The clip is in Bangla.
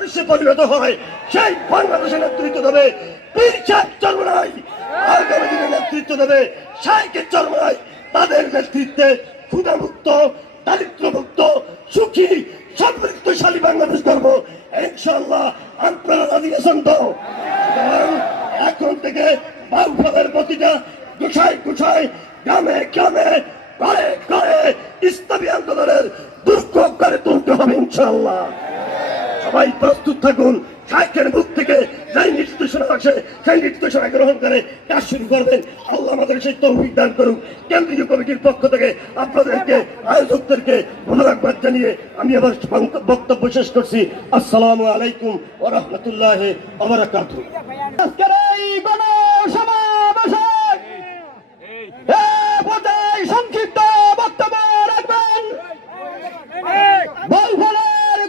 বাংলাদেশে পরিণত হয়, সেই বাংলাদেশের নেতৃত্ব দেবে পীর সাহেব চরমনাই, আগামী দিনে নেতৃত্ব দেবে শাইখের চরমনাই। তাদের নেতৃত্বে ক্ষুধামুক্ত, দারিদ্র্যমুক্ত, সুখী, সমৃদ্ধশালী বাংলাদেশ গড়ব ইনশাআল্লাহ। আপনারা রাজি আছেন তো? এখন থেকে বাউফলের প্রতিটা গুছায় গুছায়, গ্রামে গ্রামে, ঘরে ঘরে ইসলামী আন্দোলনের দুর্গ করে তুলতে হবে ইনশাআল্লাহ। সবাই প্রস্তুত থাকুন। শাইখের মুখ থেকে যাই নির্দেশনা আসে সেই নির্দেশনা গ্রহণ করে কাজ শুরু করবেন। আল্লাহ আমাদের সেই তৌফিক দান করুন। কেন্দ্রীয় কমিটির পক্ষ থেকে আপনাদেরকে, আয়োজকদেরকে ধন্যবাদ জানিয়ে আমি আবার বক্তব্য শেষ করছি। আসসালামু আলাইকুম ওয়া রাহমাতুল্লাহি ওয়া বারাকাতুহু। আজকের এই গণসমাবেশে সংক্ষিপ্ত বক্তব্য রাখবেন